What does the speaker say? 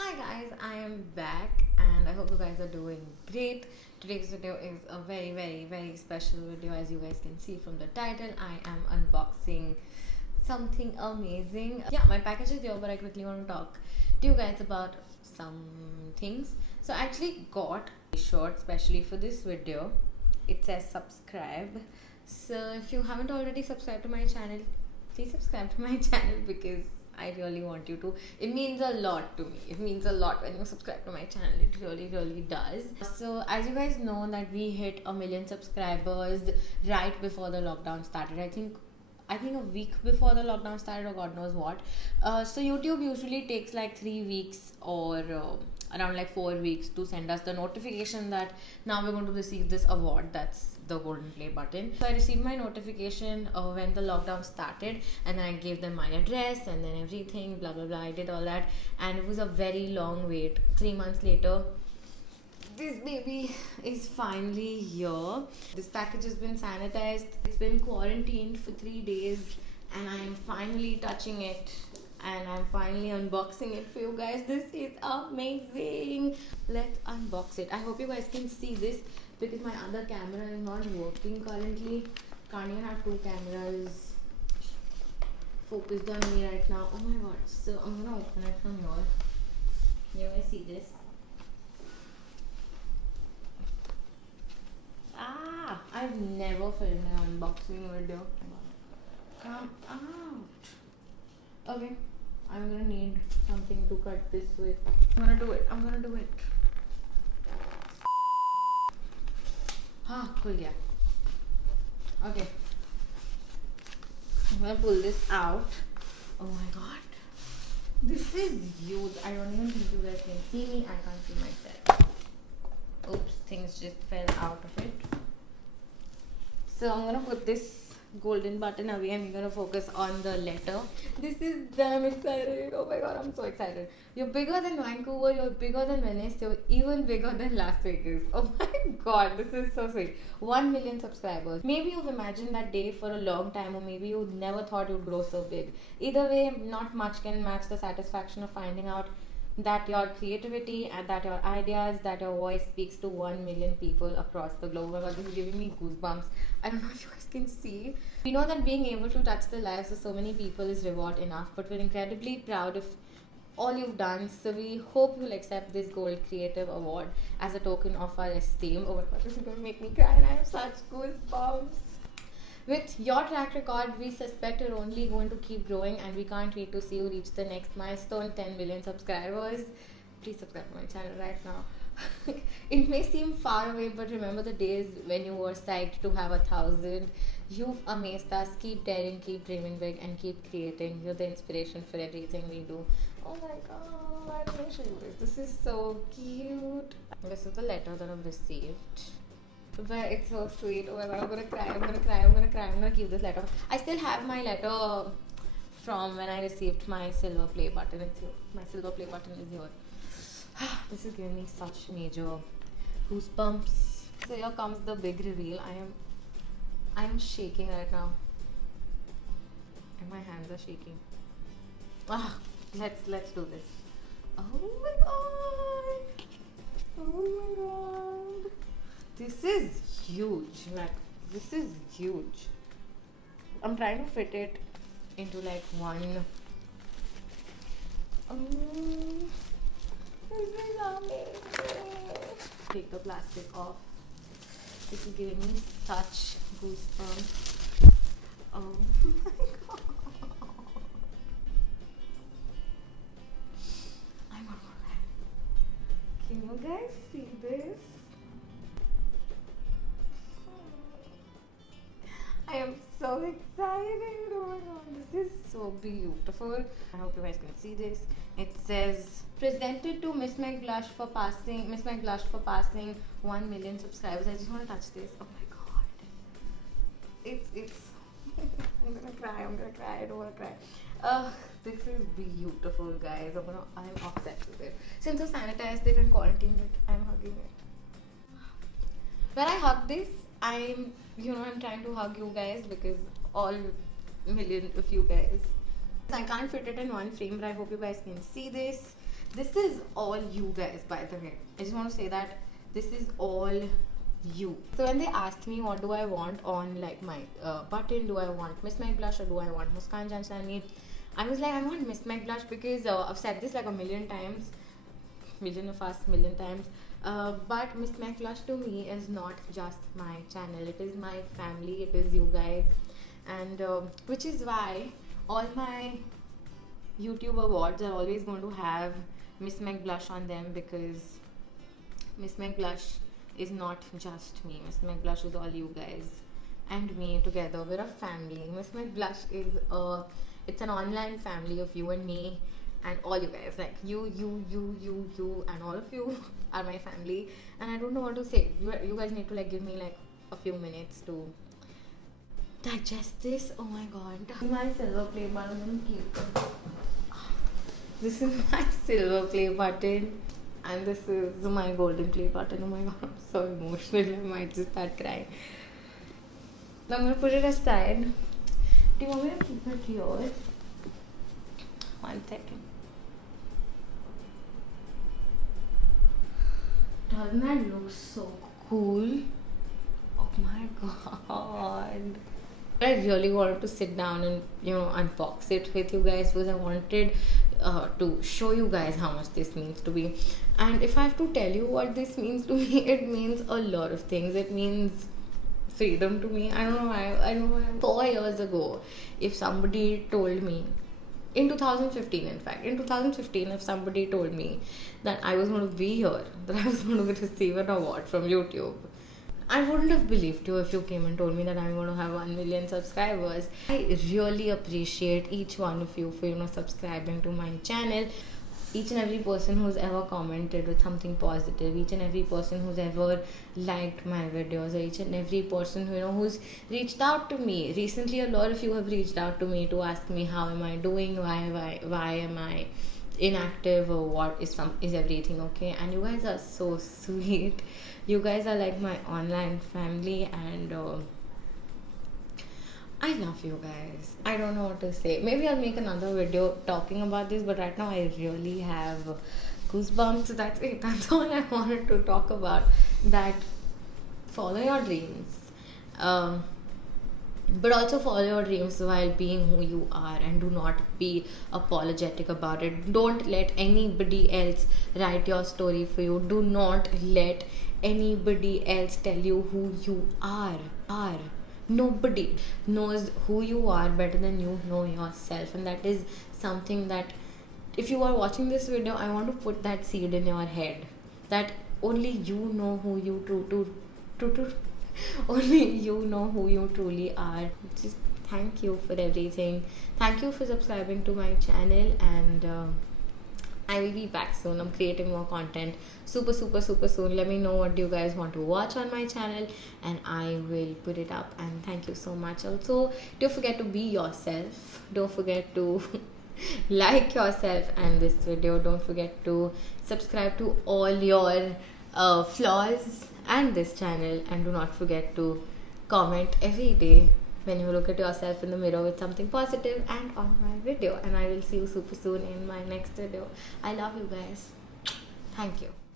Hi guys, I am back and I hope you guys are doing great. Today's video is a very special video. As you guys can see from the title, I am unboxing something amazing. Yeah, my package is here, but I quickly want to talk to you guys about some things. So I actually got a shirt especially for this video. It says subscribe. So if you haven't already subscribed to my channel, please subscribe to my channel because I really want you to. It means a lot to me. It means a lot when you subscribe to my channel. It really does. So as you guys know that we hit 1,000,000 subscribers right before the lockdown started. I think a week before the lockdown started, or God knows what. So YouTube usually takes like 3 weeks or around like 4 weeks to send us the notification that now we're going to receive this award. That's the golden play button. So I received my notification when the lockdown started, and then I gave them my address and then everything, blah blah blah. I did all that, and it was a very long wait. 3 months later, this baby is finally here. This package has been sanitized. It's been quarantined for 3 days, and I am finally touching it and I'm finally unboxing it for you guys. This is amazing. Let's unbox it. I hope you guys can see this because my other camera is not working currently. Can't even have 2 cameras focused on me right now. Oh my god. So I'm gonna open it from here. You guys see this? I've never filmed an unboxing video. Come out. Okay, I'm gonna need something to cut this with. I'm gonna do it. Cool, yeah. Okay. I'm gonna pull this out. Oh my god. This is huge. I don't even think you guys can see me. I can't see myself. Oops, things just fell out of it. So I'm gonna put this golden button away and we're gonna focus on the letter. This is damn exciting. Oh my god, I'm so excited. You're bigger than Vancouver, you're bigger than Venice, you're even bigger than Las Vegas. Oh my god, this is so sweet. 1,000,000 subscribers. Maybe you've imagined that day for a long time, or maybe you never thought you'd grow so big. Either way, not much can match the satisfaction of finding out that your creativity and that your ideas, that your voice speaks to 1,000,000 people across the globe. Oh my god, this is giving me goosebumps. I don't know if you guys can see. We know that being able to touch the lives of so many people is reward enough, but we're incredibly proud of all you've done. So we hope you'll accept this Gold Creative Award as a token of our esteem. Oh my god, this is going to make me cry and I have such goosebumps. With your track record, we suspect you're only going to keep growing, and we can't wait to see you reach the next milestone, 10 million subscribers. Please subscribe to my channel right now. It may seem far away, but remember the days when you were psyched to have 1,000. You've amazed us. Keep daring, keep dreaming big, and keep creating. You're the inspiration for everything we do. Oh my god, let me show you this. This is so cute. This is the letter that I've received. But it's so sweet. Oh my god, I'm gonna cry. Keep this letter. I still have my letter from when I received my silver play button. It's here. My silver play button is here. This is giving me such major goosebumps. So here comes the big reveal. I am shaking right now. And my hands are shaking. Let's do this. Oh my god. Oh my god. This is huge. This is huge. I'm trying to fit it into like one. This is amazing. Take the plastic off. This is giving me such goosebumps. Oh my god. I'm not gonna lie. Can you guys see this? I am so excited. Oh my god, this is so beautiful. I hope you guys can see this. It says presented to Miss McBlush for passing 1,000,000 subscribers. I just want to touch this. Oh my god. It's I'm gonna cry. I don't wanna cry. This is beautiful, guys. I'm obsessed with it. Since I sanitized it and quarantined it, I'm hugging it. When I hug this, I'm trying to hug you guys because all million of you guys. I can't fit it in one frame, but I hope you guys can see this. This is all you guys, by the way. I just want to say that this is all you. So when they asked me what do I want on like my button, do I want Miss McBlush or do I want Muskan Jansani, I was like, I want Miss McBlush because I've said this like a million times, million times. But Miss McBlush to me is not just my channel, it is my family, it is you guys, and which is why all my YouTube awards are always going to have Miss McBlush on them, because Miss McBlush is not just me. Miss McBlush is all you guys and me together. We're a family. Miss McBlush is it's an online family of you and me and all you guys. Like you, and all of you are my family. And I don't know what to say. You guys need to like give me like a few minutes to digest this. Oh my god. My silver play button. This is my silver play button. And this is my golden play button. Oh my god, I'm so emotional. I might just start crying. Now I'm gonna put it aside. Do you want me to keep it here? 1 second. Doesn't that look so cool? Oh my god. I really wanted to sit down and unbox it with you guys, because I wanted to show you guys how much this means to me. And if I have to tell you what this means to me, it means a lot of things. It means freedom to me. I don't know why. 4 years ago, if somebody told me, in 2015 in fact, if somebody told me that I was going to be here, that I was going to receive an award from YouTube, I wouldn't have believed you if you came and told me that I'm going to have 1 million subscribers. I really appreciate each one of you for subscribing to my channel. Each and every person who's ever commented with something positive, each and every person who's ever liked my videos, or each and every person who's reached out to me. Recently, a lot of you have reached out to me to ask me how am I doing, why am I inactive, or what is everything okay. And you guys are so sweet. You guys are like my online family, and I love you guys. I don't know what to say. Maybe I'll make another video talking about this, but right now I really have goosebumps. That's it. That's all I wanted to talk about. That follow your dreams. But also follow your dreams while being who you are, and do not be apologetic about it. Don't let anybody else write your story for you. Do not let anybody else tell you who you are. Nobody knows who you are better than you know yourself, and that is something that, if you are watching this video, I want to put that seed in your head, that only you know who you only you know who you truly are. Just thank you for everything. Thank you for subscribing to my channel, and I will be back soon. I'm creating more content super soon. Let me know what you guys want to watch on my channel, and I will put it up. And thank you so much. Also, don't forget to be yourself. Don't forget to like yourself and this video. Don't forget to subscribe to all your flaws and this channel, and do not forget to comment every day when you look at yourself in the mirror with something positive and on my video. And I will see you super soon in my next video. I love you guys. Thank you.